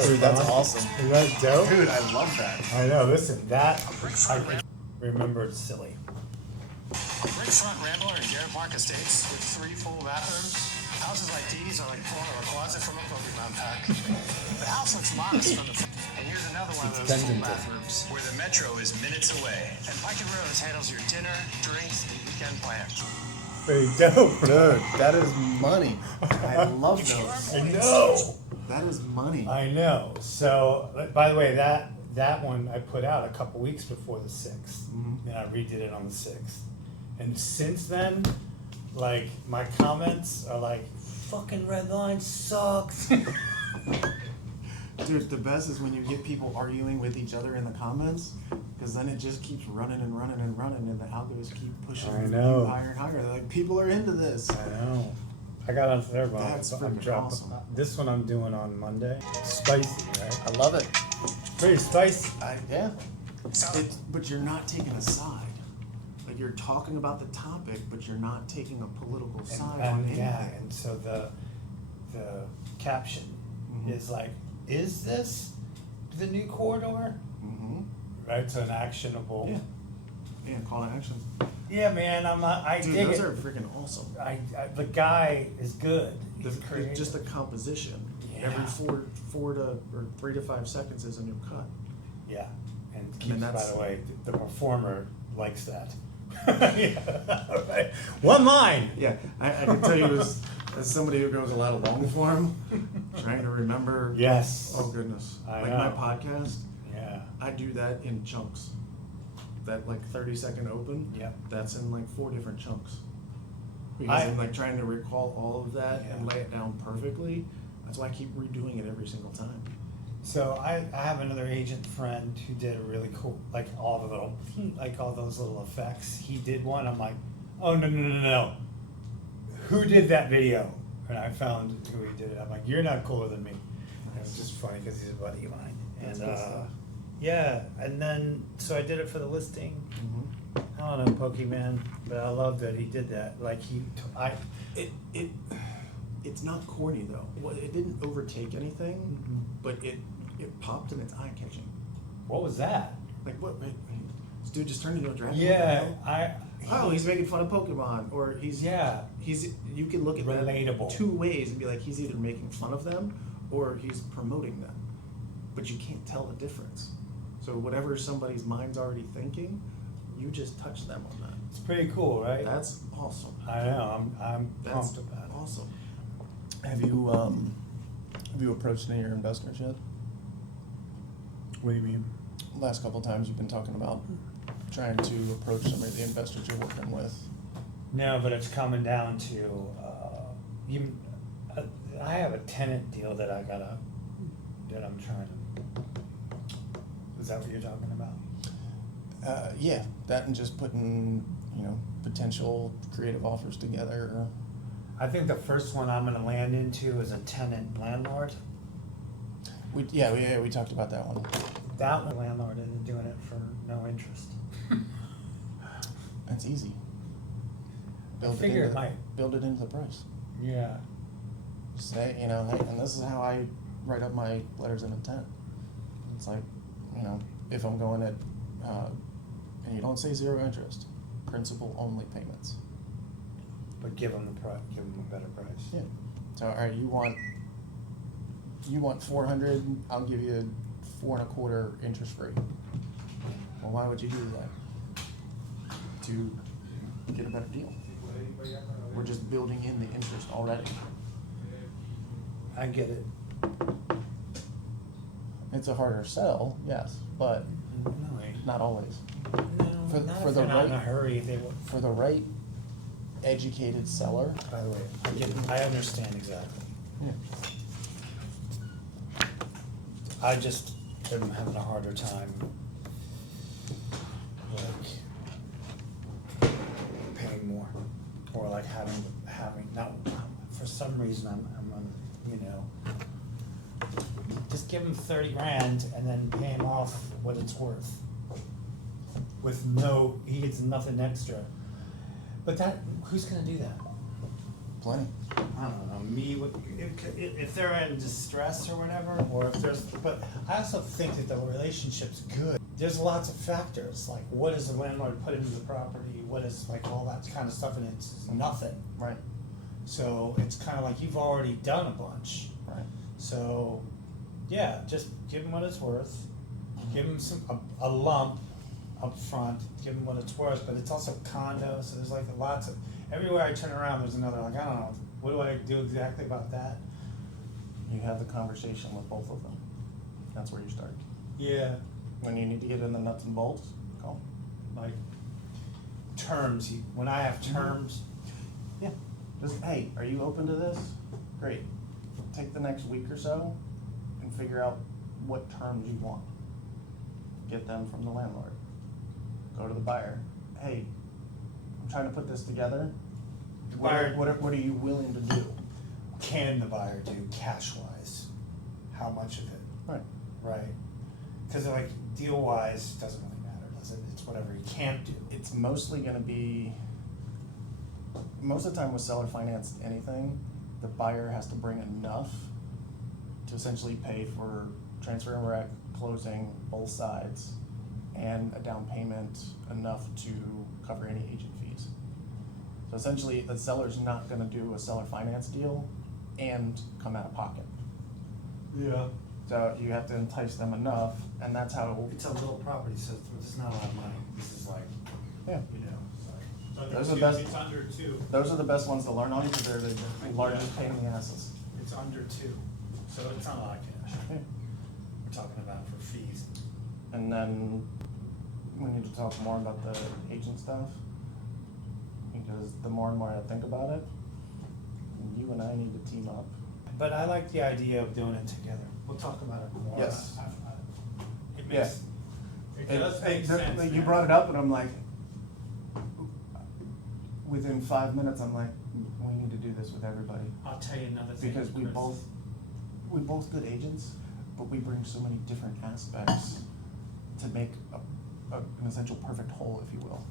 Dude, that's awesome. Isn't that dope? Dude, I love that. I know, listen, that I remembered silly. Riverfront Rambler and Garrett Park Estates with 3 full bathrooms. Houses like these are like pulling a closet from a Pokemon pack. The house looks modest from the front. And here's another one of those full bathrooms where the metro is minutes away. And Pike and Rose handles your dinner, drinks, and weekend plans. Pretty dope, bro. Dude, that is money. I love those. I know. That is money. I know. So, by the way, that one I put out a couple weeks before the 6th. Mm-hmm. And I redid it on the 6th. And since then, like, my comments are like, fucking red line sucks. Dude, the best is when you get people arguing with each other in the comments, because then it just keeps running and running and running, and the algos keep pushing I know. you higher and higher. They're like, people are into this. I know. I got onto their one. That's I'm freaking dropping. awesome. This one I'm doing on Monday. Spicy, right? I love it. Pretty spicy. Yeah. But you're not taking a side. Like, you're talking about the topic, but you're not taking a political side on anything. Yeah, and so the caption is like, is this the new corridor? Mm-hmm. Right, so an actionable. Yeah. Yeah, call to action. Yeah, man, I Dude, dig those it. are freaking awesome. The guy is good. He's creative. Just the composition. Yeah. Every 3 to 5 seconds is a new cut. Yeah, and keeps, by that's- the way, the performer likes that. Yeah, right. One line. Yeah, I can tell you as somebody who goes a lot of long form, trying to remember. Yes. Oh goodness. I like know. my podcast, Yeah. I do that in chunks. That like 30-second open. Yep. That's in like 4 different chunks. Because I'm like trying to recall all of that and lay it down perfectly. That's why I keep redoing it every single time. So I have another agent friend who did a really cool, like all those little effects. He did one. I'm like, oh no. Who did that video? And I found who he did it. I'm like, you're not cooler than me. And it was just funny because he's a buddy of mine. That's And good stuff. yeah, and then so I did it for the listing. Mm-hmm. I don't know Pokemon, but I love that he did that. Like It's not corny though. It didn't overtake anything, but it popped and it's eye catching. What was that? Like what? Wait, this dude just turned into a dragon. Yeah, He's making fun of Pokemon, or he's. You can look at relatable that 2 ways and be like, he's either making fun of them or he's promoting them, but you can't tell the difference. So whatever somebody's mind's already thinking, you just touch them on that. It's pretty cool, right? That's awesome. I know. I'm That's pumped about it. awesome. Have you approached any of your investors yet? What do you mean? Last couple of times you've been talking about trying to approach some of the investors you're working with. No, but it's coming down to I have a tenant deal that I'm trying to. Is that what you're talking about? Yeah, that and just putting potential creative offers together. I think the first one I'm going to land into is a tenant-landlord. We talked about that one. That one, landlord isn't doing it for no interest. That's easy. I figure it might. Build it into the price. Yeah. Say, hey, and this is how I write up my letters of intent. It's like, if I'm going at, and you don't say 0 interest, principal only payments. But give them a better price. Yeah. So, all right, you want 400? I'll give you 4.25 interest free. Well, why would you do that? To get a better deal. We're just building in the interest already. I get it. It's a harder sell, yes, but No, not always. not For if the they're not in a right- hurry. They will. For the right educated seller, By the way, I understand exactly. yeah. I just am having a harder time, like, paying more, or like having not for some reason I'm just give him 30 grand and then pay him off what it's worth. He gets nothing extra. But who's gonna do that? Plenty. I don't know, if they're in distress or whatever, or if there's, but I also think that the relationship's good. There's lots of factors, like what does the landlord put into the property, what is, like, all that kind of stuff, and it's nothing. Right, So it's kind of like you've already done a bunch. right. So, yeah, just give them what it's worth. Give them a lump up front, give them what it's worth, but it's also condos, so there's like lots of, everywhere I turn around, there's another, like, I don't know, what do I do exactly about that? You have the conversation with both of them. That's where you start. Yeah. When you need to get in the nuts and bolts, call. Like, terms, when I have terms, Yeah. Just, hey, are you open to this? Great. Take the next week or so and figure out what terms you want. Get them from the landlord. Go to the buyer. Hey, I'm trying to put this together. The What buyer- are you willing to do? can the buyer do cash-wise? How much of it, Right. right? Cause like, deal-wise, doesn't really matter, does it? It's whatever he can't do. It's mostly gonna be, most of the time with seller financed anything, the buyer has to bring enough to essentially pay for transfer and rec, closing, both sides, and a down payment enough to cover any agent fees. So essentially, the seller's not gonna do a seller finance deal and come out of pocket. Yeah. So you have to entice them enough, and that's how, It's a little property, so it's not a lot of money. This is like, yeah. you know, sorry. Those are the best- It's under two. Those are the best ones to learn on because they're the largest pain in the asses. It's under 2, so it's not a lot of cash. Yeah. We're talking about for fees. And then we need to talk more about the agent stuff. Because the more and more I think about it, you and I need to team up. But I like the idea of doing it together. We'll talk about it more. Yes. It Yeah. makes, it does make sense. You man. brought it up and I'm like, within 5 minutes, I'm like, we need to do this with everybody. I'll tell you another thing. Because we're both good agents, but we bring so many different aspects to make an essential perfect whole, if you will.